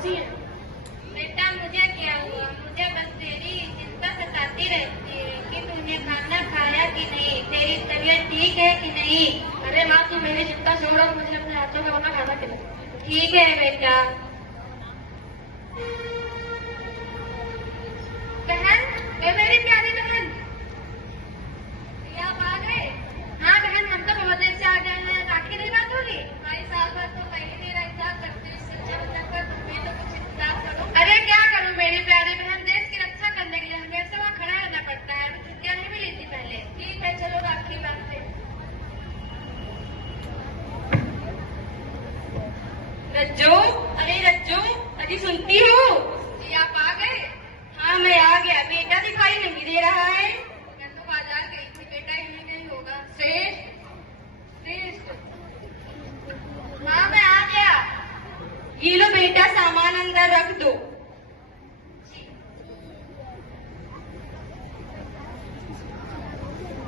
कैसी है? बेटा मुझे क्या हुआ, मुझे बस तेरी चिंता सताती रहती है कि तूने खाना खाया कि नहीं, तेरी तबीयत ठीक है कि नहीं। अरे माँ, तू मेरी चिंता छोड़ और मुझे अपने हाथों का बना खाना खिला। ठीक है बेटा। बहन, ये मेरी प्यारी बहन, आप आ गए? हाँ बहन, हम तो बहुत देर से आ गए हैं। राखी नहीं बात होगी? भाई साल भर तो कहीं नहीं रहता करती, तुम्हें तो कुछ इंतजार करो। अरे क्या करूँ मेरी प्यारी बहन, देश की रक्षा करने के लिए हमेशा वहाँ खड़ा रहना पड़ता है। छुट्टियाँ नहीं मिली थी पहले। ठीक है, चलो राखी बांधते। रज्जू, अरे रज्जू, अजी सुनती हो? जी आप आ गए? हाँ मैं आ गया। बेटा दिखाई नहीं दे रहा है। मैं तो बाजार गई थी, बेटा यहीं कहीं होगा। श्रेष्ठ, श्रेष्ठ। हाँ मैं आ गया। ये लो बेटा, सामान अंदर रख दो।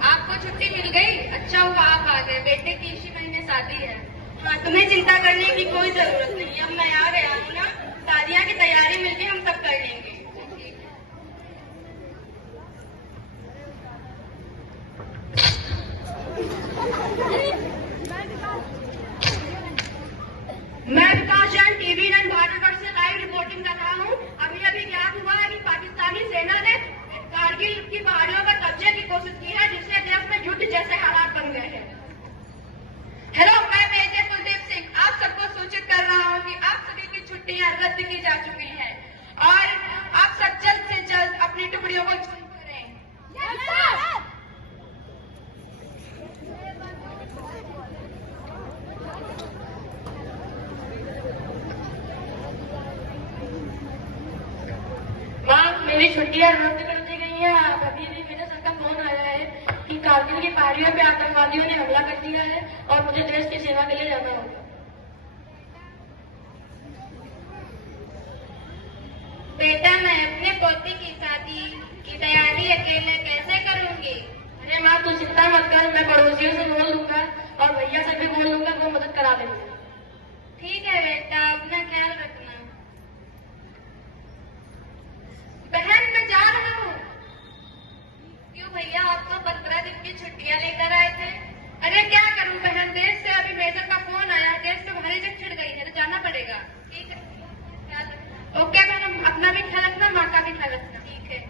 आपको छुट्टी मिल गई? अच्छा हुआ आप आ गए, बेटे की इसी महीने शादी है। हाँ, तुम्हें चिंता करने की कोई जरूरत नहीं। अब मैं आ गया हूँ ना, शादियाँ की तैयारी मिलके हम सब कर लेंगे। मैं विकासचंद टीवी 9 भारतवर्ष से लाइव रिपोर्टिंग कर रहा हूँ। अभी अभी ज्ञात हुआ है कि पाकिस्तानी सेना ने कारगिल की पहाड़ियों पर कब्जे की कोशिश की है, जिससे देश में युद्ध जैसे हालात बन गए हैं। हेलो, मैं मेजर कुलदीप सिंह आप सबको सूचित कर रहा हूँ कि आप सभी की छुट्टियां रद्द की जा चुकी हैं और आप सब जल्द से जल्द अपनी टुकड़ियों को ज्वाइन करें। माँ, मेरी छुट्टियां रद्द कर दी गई हैं। अभी भी मेरे सर का फोन आया है कि कारगिल की पहाड़ियों पे आतंकवादियों ने हमला कर दिया है और मुझे देश की सेवा के लिए जाना होगा। बेटा मैं अपने पोते की शादी की तैयारी अकेले कैसे करूंगी? अरे माँ, तू चिंता मत कर, मैं पड़ोसियों से बोल दूंगा और भैया से भी बोल दूंगा, वो मदद करा देंगे। ठीक है बेटा, अपना ख्याल रखना। बहन मैं जा रहा हूँ। क्यों भैया, आप तो 15 दिन की छुट्टियां लेकर आए थे। अरे क्या करूं बहन, देश से अभी मेजर का फोन आया, देश तो हमारी जगह छिड़ गई है तो जाना पड़ेगा। ठीक है, ख्याल रखना। ओके बहन, अपना भी ख्याल रखना, माँ का भी ख्याल रखना। ठीक है।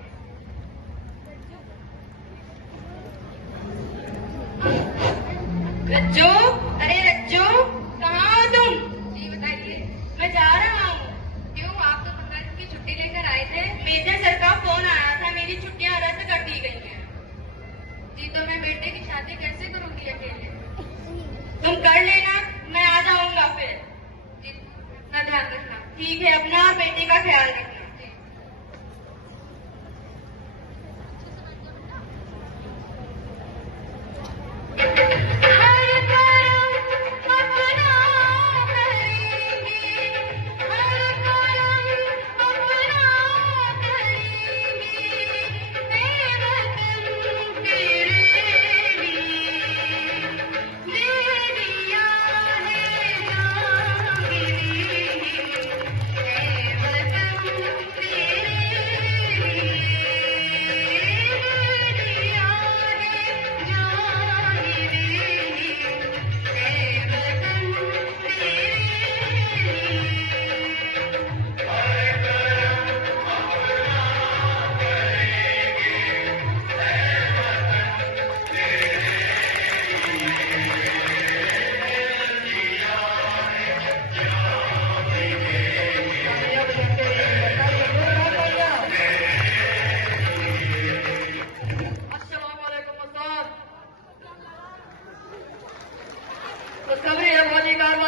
रज्जू, अरे रज्जू, कहाँ हो तुम? जी बताइए। मैं जा रहा हूँ। क्यों, आप तो 15 दिन की छुट्टी लेकर आए थे। मेजर सर का फोन आया था, मेरी छुट्टियां रद्द कर दी गई हैं। जी तो मैं बेटे की शादी कैसे करूंगी अकेले? तुम कर लेना, मैं आ जाऊंगा फिर। जी अपना ध्यान रखना। ठीक है, अपना और बेटे का ख्याल रखना।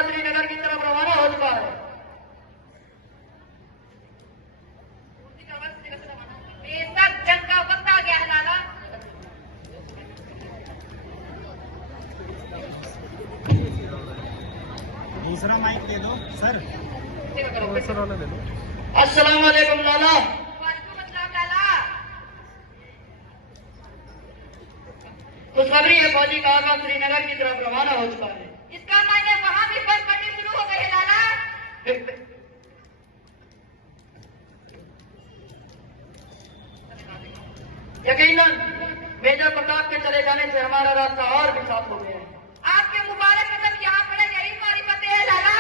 श्रीनगर की तरफ रवाना हो चुका है। बेशक जंग का वक्त आ गया है लाला। दूसरा माइक दे दो सर, दूसरा वाला दे दो। अस्सलाम वालेकुम लाला। वालेकुम अस्सलाम लाला। खुशखबरी है, फौजी कारवां श्रीनगर की तरफ रवाना हो चुका है। इसका मायने वहाँ भी बर्फ पड़नी शुरू हो गई है लाला। जरा सा और भी साथ हो गए हैं। आपके मुबारक कदम यहाँ पड़े, यही हमारी फतेह है लाला।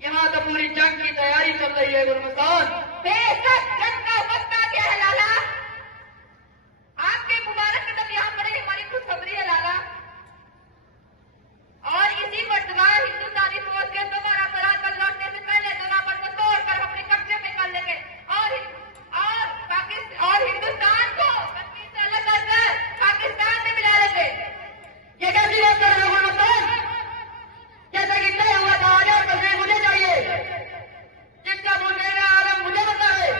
यहाँ तो पूरी जंग की तैयारी चल रही है गुलमस्तान। बेशक जंग का वक्त आ गया है लाला। आपके मुबारक कदम यहाँ पड़े, हमारी खुशखबरी है लाला। और इसी वर्तमान हिंदुस्तानी फौज के दोबारा बरात पर लौटने से पहले जलावन को तोड़कर अपने कब्जे में कर लेंगे और हिंदुस्तान को कश्मीर से अलग कर पाकिस्तान में मिला लेंगे। ये कैसी बात कर रहे हो गुलमस्तान? जैसे कि तय हुआ था आज और तस्वीर मुझे चाहिए, जिसका बोलने का आलम मुझे पता है,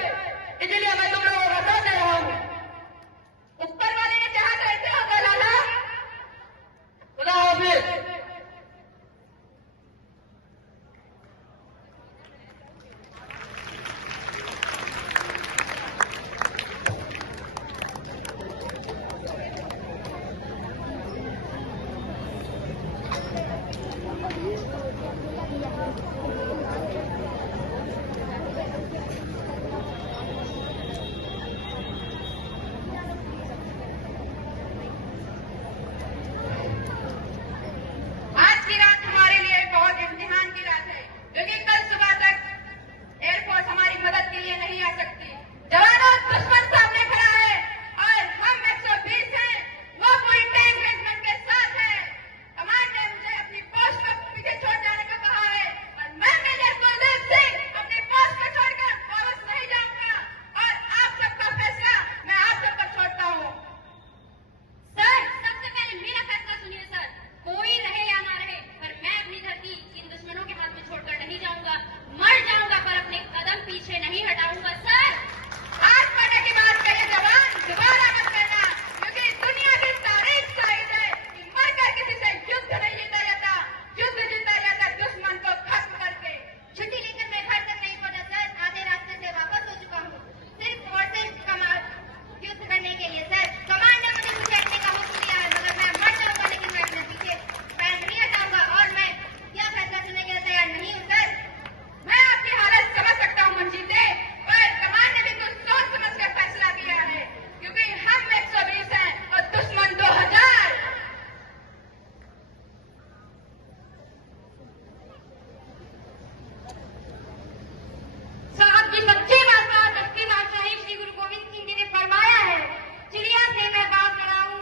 इसलिए मैं तुम लोगों का साथ दे रहा हूँ। ऊपर वाले ने चाहा तो ऐसे होगा लाला। खुदा हाफिज। आज की रात हमारे लिए बहुत इम्तिहान की रात है, क्योंकि कल सुबह तक एयरफोर्स हमारी मदद के लिए नहीं आ सकती। जवानों, दुश्मन सामने खड़ा है और हम 120 हैं, वो पूरी टैंक रेजिमेंट के साथ है। कमांड ने मुझे अपनी पोस्ट को पीछे छोड़ जाने को कहा है और मैं मेजर कुलदीप सिंह अपनी पोस्ट को छोड़कर वापस नहीं जाऊंगा। और आप सबका फैसला मैं आप सब पर छोड़ता हूँ। सर, सबसे पहले मेरा फैसला सुनिए सर। कोई रहे या ना रहे, पर मैं अपनी धरती इन दुश्मनों के हाथ में छोड़कर नहीं जाऊंगा। मर जाऊंगा पर अपने कदम पीछे नहीं हटाऊंगा सर। आज मरने की बात करिए जवान, दोबारा मत करना, क्योंकि दुनिया की तारीख साहिब है कि मरकर किसी से युद्ध नहीं जीता जाता, युद्ध जीता जाता दुश्मन को खत्म करके। छुट्टी लेकर मैं घर तक नहीं पहुंचा सर, आधे रास्ते से वापस हो चुका हूँ, सिर्फ और सिर्फ युद्ध करने के लिए सर। कमांड ने मुझे कुछ हटने का हुक्म दिया है, मगर मैं मर जाऊंगा लेकिन मैं अपने पीछे पैर नहीं हटाऊंगा और मैं यह फैसला सुनने के लिए तैयार नहीं हूँ सर। मैं आपकी हालत समझ सकता हूँ मंजीते, पर कमान ने भी कुछ सोच समझ कर फैसला किया है, क्योंकि हम 120 हैं और दुश्मन 2000। साहब की सच्ची बादशाह सच्ची बादशाही श्री गुरु गोविंद सिंह जी ने फरमाया है, चिड़िया से मैं बात कराऊं,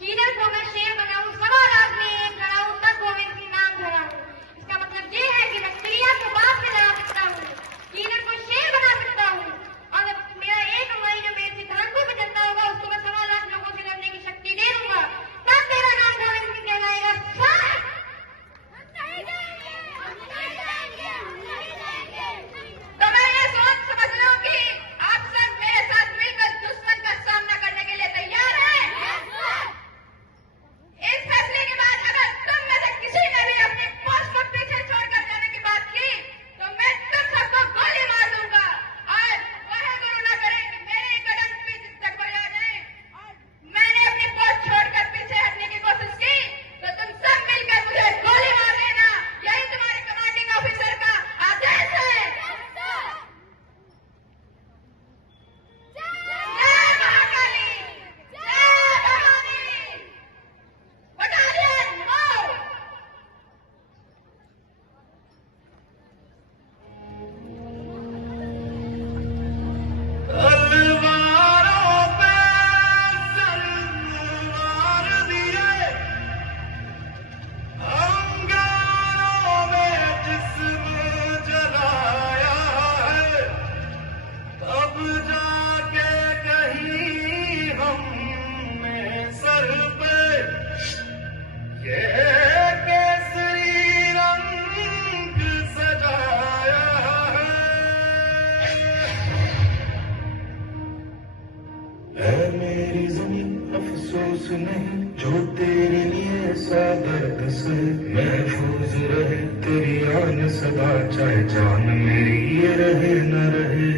कीनर को मैं शेर बनाऊं, सवा रात में एक लड़ाऊं, तब गोविंद सिंह नाम धराऊं। इसका मतलब ये है कि मैं चिड़िया को बाप में लड़ा सकता हूँ, कीनर को शेर बना सकता हूँ, और मेरा एक महीने में सिद्धांतों में चलता होगा, उसको मैं सवा लाख लोगों से लड़ने की शक्ति दे दूंगा, तब मेरा नाम गोविंद सिंह कहलाएगा सर। तो मैं ये सोच समझ लो कि आप सब मेरे साथ मिलकर दुश्मन का सामना करने के लिए तैयार हैं। इस फैसले के बाद अगर तुम में से किसी ने भी अपनी पोस्ट को पीछे छोड़कर जाने की बात की, तो मैं तुम सबको गोली मार दूंगा। और वह गुरु न करे कि मेरे कदम पीछे तक हो जाए और मैंने अपनी पोस्ट छोड़कर पीछे हटने की कोशिश की, तो तुम सब मिलकर मुझे गोली मार देना। यही तुम्हारे कमांडिंग ऑफिसर का आदेश है। जय महाकाली, जय भवानी, बटालियन मूव। तलवारों पे तलवार दिए, अंगारों में जिस्म जलाया है, तब जाके कहीं हमने सर पे ये केसरी रंग सजाया है मेरी ज़मीं अफसोस नहीं जो तेरे लिए सादर से महफूज रहे तेरी आन सदा, चाहे जान मेरी ये रहे न रहे।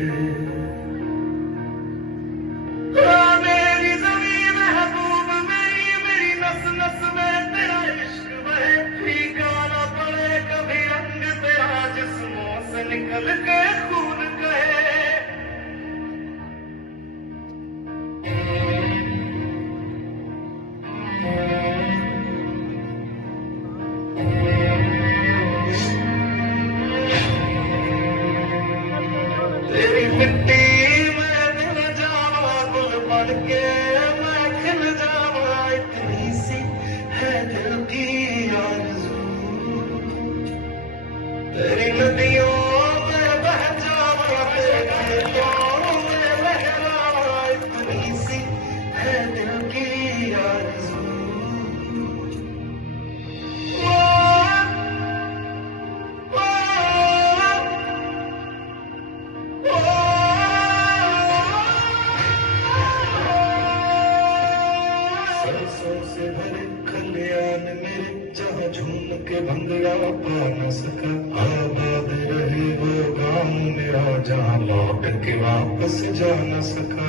मेरी ज़मीं महबूब मेरी नस नस में तेरा इश्क बहे, फीका न पड़े कभी रंग तेरा जिस्मों से निकल के खून कहे। के बंगला पा न सका। आबाद रहे वो गाँव मेरा जहाँ लौट के वापस जा न सका।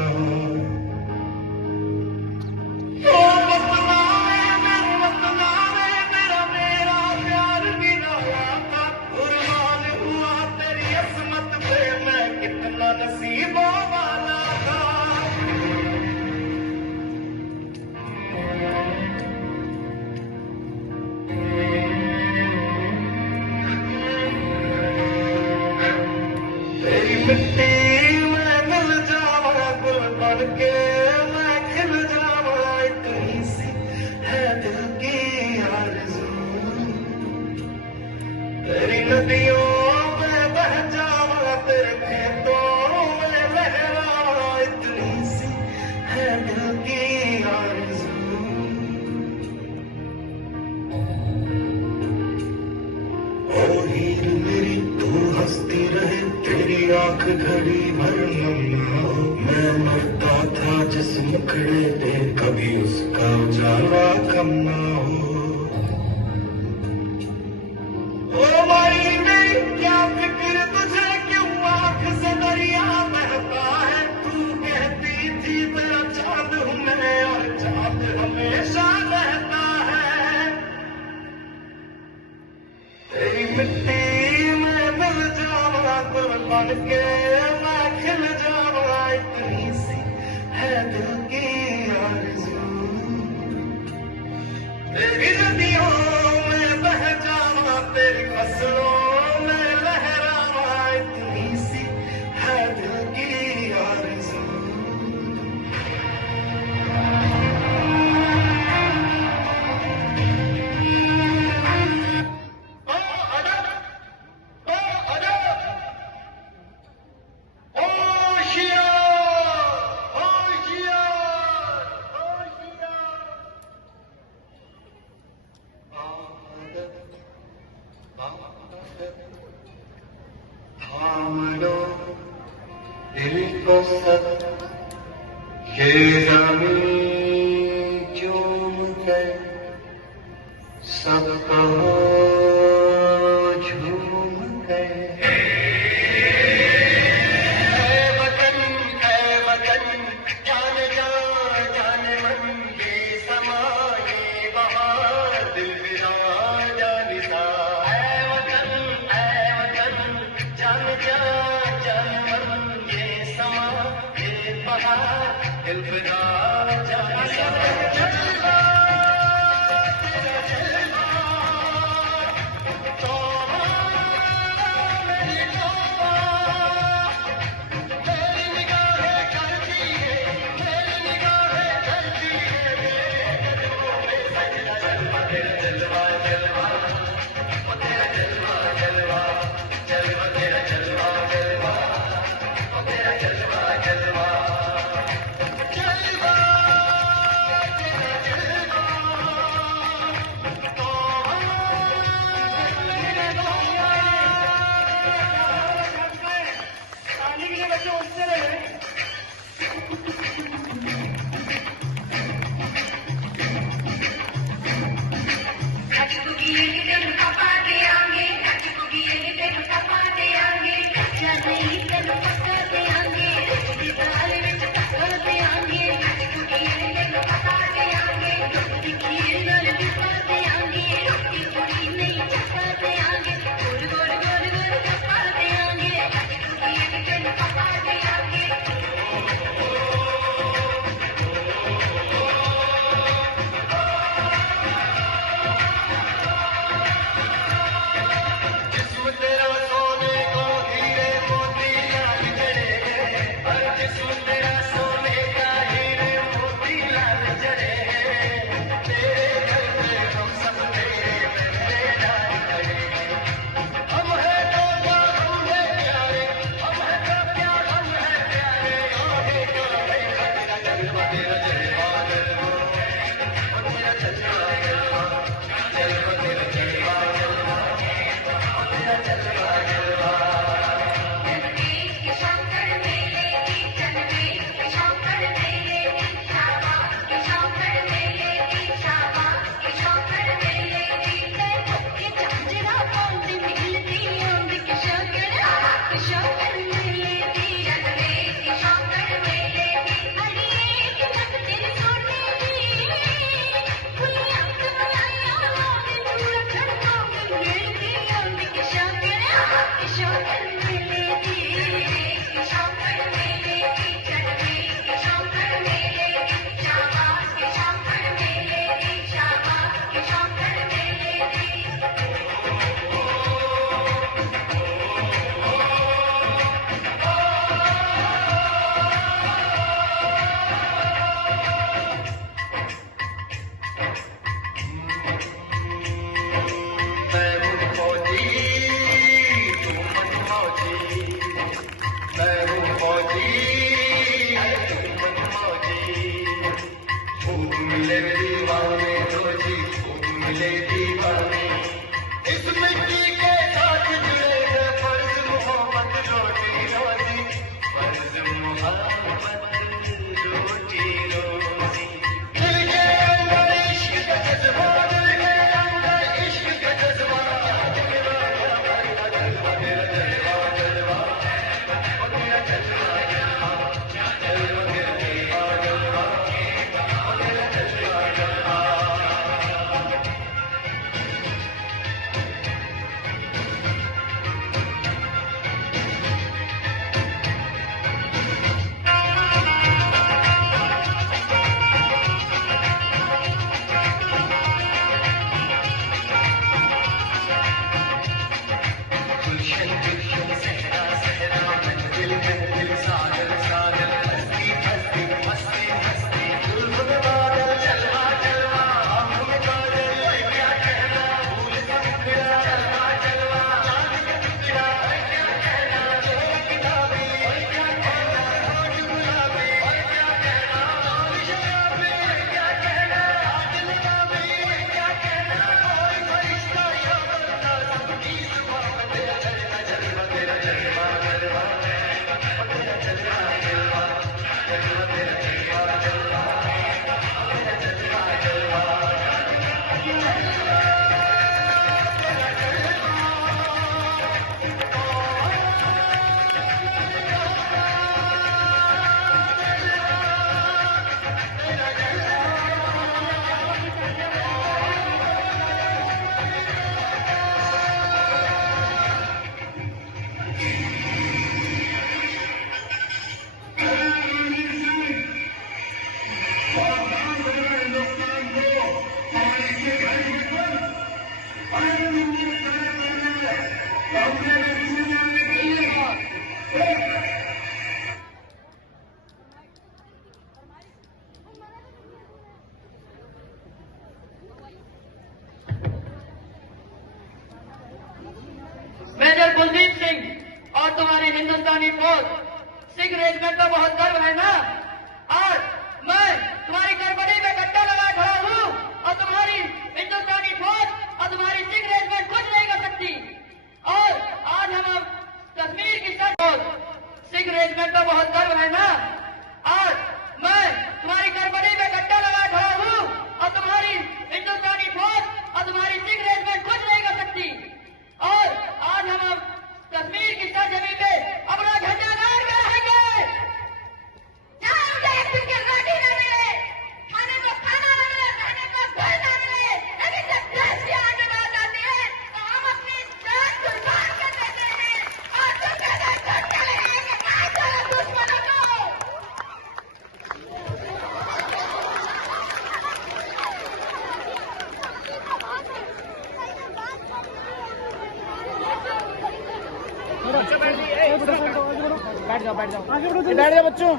मिट्टी में मिल जावा गुल बन के मैं खिल जावा, इतनी सी है दिल की आरज़ू। तेरी नदियों में बह जावा, तेरे खेतों में लहरावा, इतनी सी है दिल की आरज़ू। ओ हीर मेरी तू हंसती रहे, तेरी आंख घड़ी भर नम हो। मैं मरता था जिस मुखड़े पे, कभी उसका उजाला कम ना हो। ओ माई मेरी क्या फिक्र तुझे, क्यों आंख से दरिया बहता है। तू कहती थी तेरा चांद हूँ मैं, और चांद हमेशा रहता है। तेरी मिट्टी में मिल जावा गुल बन के मैं खिल जावा, इतनी सी है दिल की आरज़ू। तेरी नदियों में बह जावा, तेरी फसलों में लहरावा, इतनी सी है दिल की आरज़ू। थामलो दिल को सब ये ज़मीं चूम के, सब कहो झूम के। ऐ वतन जान जा जान मन, ये समा ये बहार दिल मेरा जानिसा। ऐ वतन जान जा जान मन, ये समा ये बहार दिल मेरा जानिसा। जलवा तेरा जलवा, तोबा मेरी तोबा। तेरी निगाहें करती है, तेरी निगाहें करती है, मेरे कदमों में सजदा। जलवा तेरा जलवा जलवा, ओ तेरा जलवा जलवा, जलवा तेरा जलवा जलवा, ओ तेरा जलवा जलवा। जलवा तेरा जलवा, तोबा मेरी तोबा। पानी के लिए बच्चों उससे रहे। अजब की मेजर कुलदीप सिंह और तुम्हारी हिंदुस्तानी फौज सिख रेजिमेंट पर बहुत गर्व है ना। आज मैं तुम्हारी गड़बड़ी में गड्ढा लगा खड़ा हूँ और तुम्हारी हिंदुस्तानी फौज और तुम्हारी सिख रेजिमेंट कुछ नहीं कर सकती। और आज हम कश्मीर की फौज सिख रेजिमेंट पर बहुत गर्व है ना। आज मैं तुम्हारी गड़बड़ी में गड्ढा लगा खड़ा हूँ और तुम्हारी हिंदुस्तानी फौज और तुम्हारी सिख रेजिमेंट कुछ नहीं कर सकती। और आज हम कश्मीर की सरजमीन पे अपना झंडा गाड़ के रहेंगे। जहाँ मुझे एक दिन की रोटी न मिले, खाने को खाना न मिले, रहने को घर न मिले, लेकिन जब देश की आगे बात आती है तो हम अपनी जान कुर्बान कर देते हैं और तुम कहते ढूंढते हैं कि कहाँ चले दुश्मनों को। बैठ जाओ बैठ जाओ बच्चों।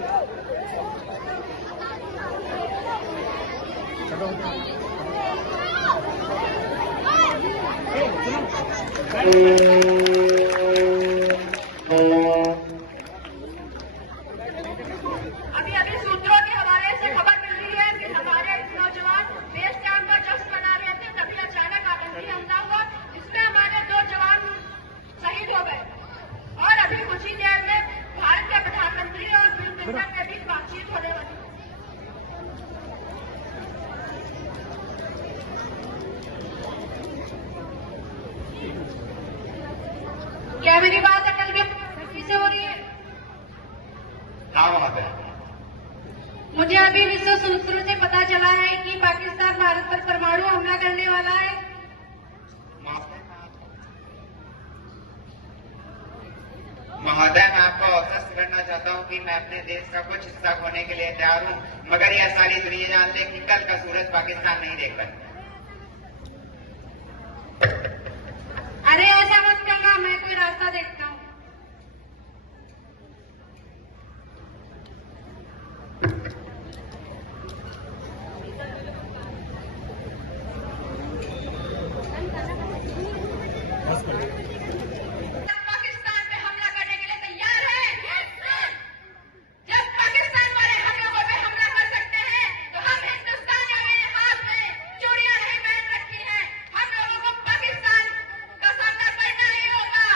अभी अभी सूत्रों के हवाले से खबर मिल रही है कि हमारे नौजवान बेस कैंप का जश्न मना रहे थे, तभी अचानक आतंकी हमला हुआ, जिसमें हमारे 2 जवान शहीद हो गए। और अभी कुछ ही देर में भारत के प्रधानमंत्री और बिल क्लिंटन के बीच बातचीत होने वाली है। क्या मेरी बात अटल बिहारी से हो रही है? मुझे अभी विश्व सूत्रों से पता चला है कि पाकिस्तान भारत पर परमाणु हमला करने वाला है। महोदय, मैं आपको आश्वस्त करना चाहता हूँ कि मैं अपने देश का कुछ हिस्सा खोने के लिए तैयार हूँ, मगर यह सारी दुनिया जानती है कि कल का सूरज पाकिस्तान नहीं देख सकता। अरे ऐसा मत करना, मैं कोई रास्ता देखता हूँ। पाकिस्तान पे हमला करने के लिए तैयार है। जब पाकिस्तान वाले हम लोगों पे हमला कर सकते हैं तो हम हिंदुस्तानियों ने हाथ में चूड़ियां नहीं पहन रखी हैं, हम लोगों को पाकिस्तान का सामना करना ही होगा।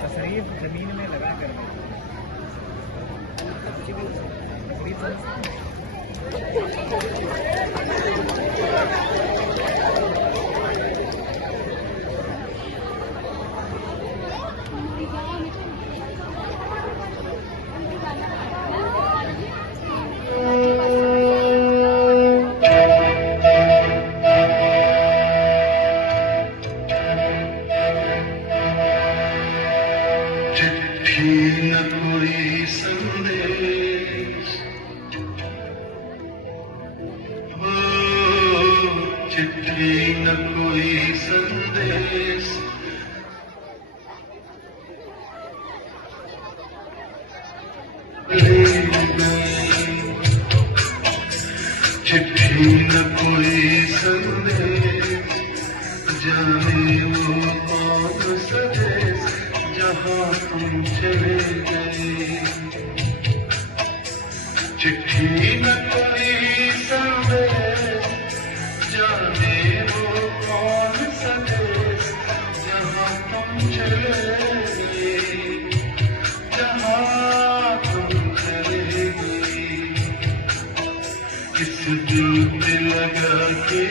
तशरीफ जमीन में लगा कर चिट्ठी न कोई संदेश, हो चिट्ठी न कोई संदेश, चिट्ठी न कोई संदेश, जाने वो कौन सा देश जहाँ तुम चले गए। चिट्ठी न कोई संदेश, जाने वो कौन सा देश जहाँ तुम चले गए, जहाँ तुम चले गए। किस दिल पे लगा के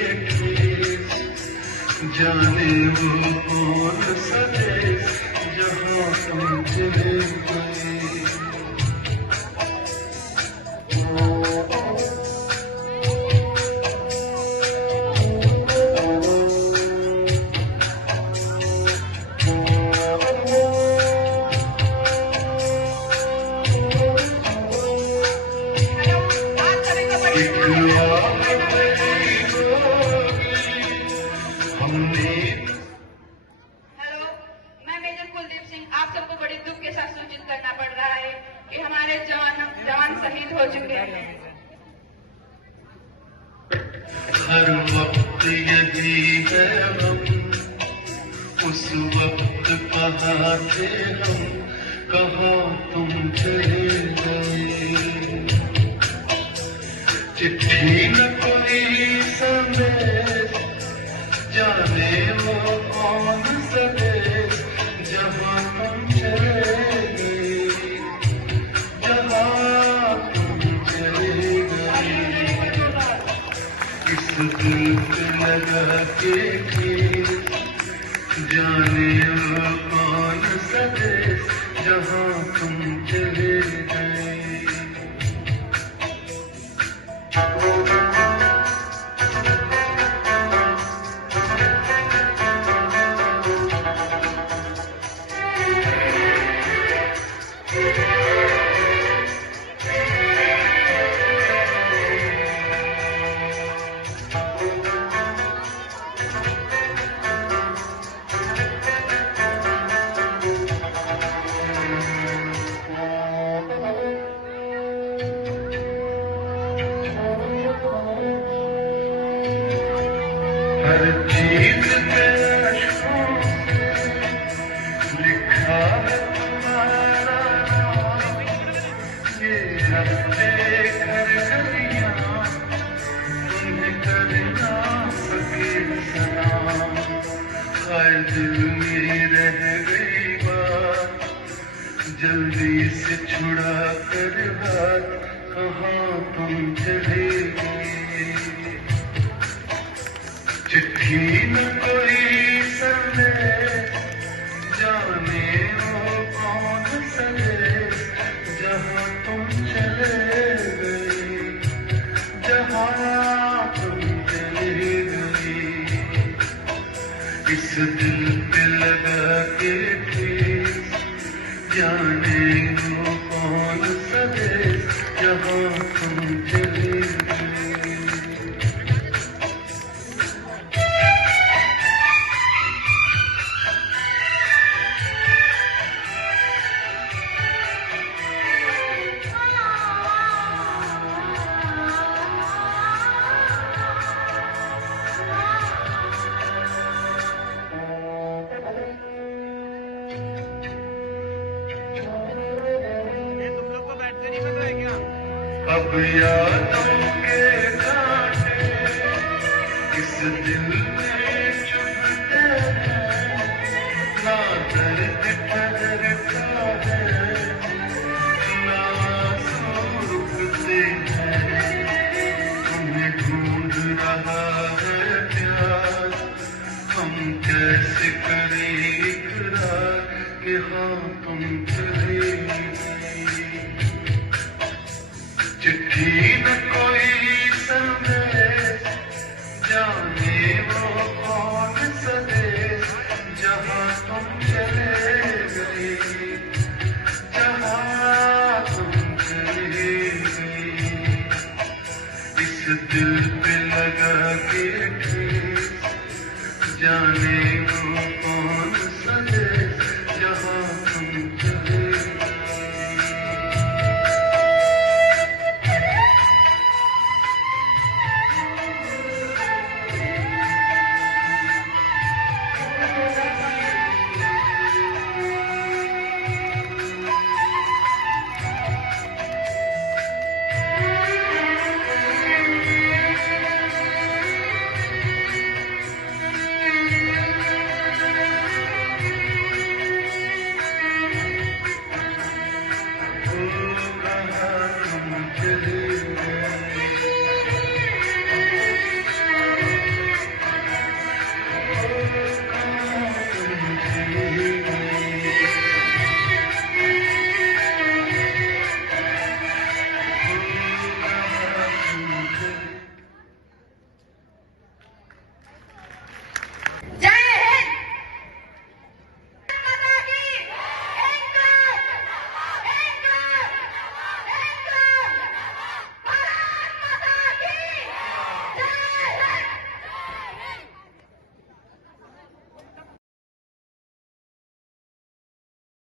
जाने वो कौन सा देश जहाँ तुम चले गए। हेलो, मैं मेजर कुलदीप सिंह। आप सबको बड़े दुख के साथ सूचित करना पड़ रहा है कि हमारे जवान शहीद हो चुके हैं। हर वक्त यही है हम, उस वक्त कहाँ थे हम, कहाँ तुम चले गए। चिट्ठी न कोई संदेश, जाने वो कौन सा देश जहाँ तुम चले गए, जहाँ तुम चले गए। इस दिल पे लगा के ठेस, जाने वो कौन सा देश जहाँ तुम चले गए। हर चीज तेरा अक्षरों से लिखा है तुम्हारा नाम। ये रस्ते घर गलियां तुम्हें कर ना सके सलाम। हाय दिल में रह गई बात, जल्दी से छुड़ा कर हाथ, कहाँ तुम चले गए। चिट्ठी न कोई संदेश, जाने वो कौन सा देश जहाँ तुम चले गए, जहाँ तुम चले गए। इस दिल पे लगा के ठेस, जाने वो कौन सा देश जहाँ तुम चले गए। अब यादों के कांटे इस दिल में चुभते हैं, ना दर्द ठहरता है, ना आंसू रुकते हैं। तुम्हें ढूंढ रहा है प्यार, हम कैसे करें इकरार कि हाँ तुम चले गए। चिट्ठी न कोई संदेश, जाने वो कौन सा देश जहाँ तुम चले गए, जहाँ तुम चले गए। इस दिल पे लगा के ठेस, जाने वो कौन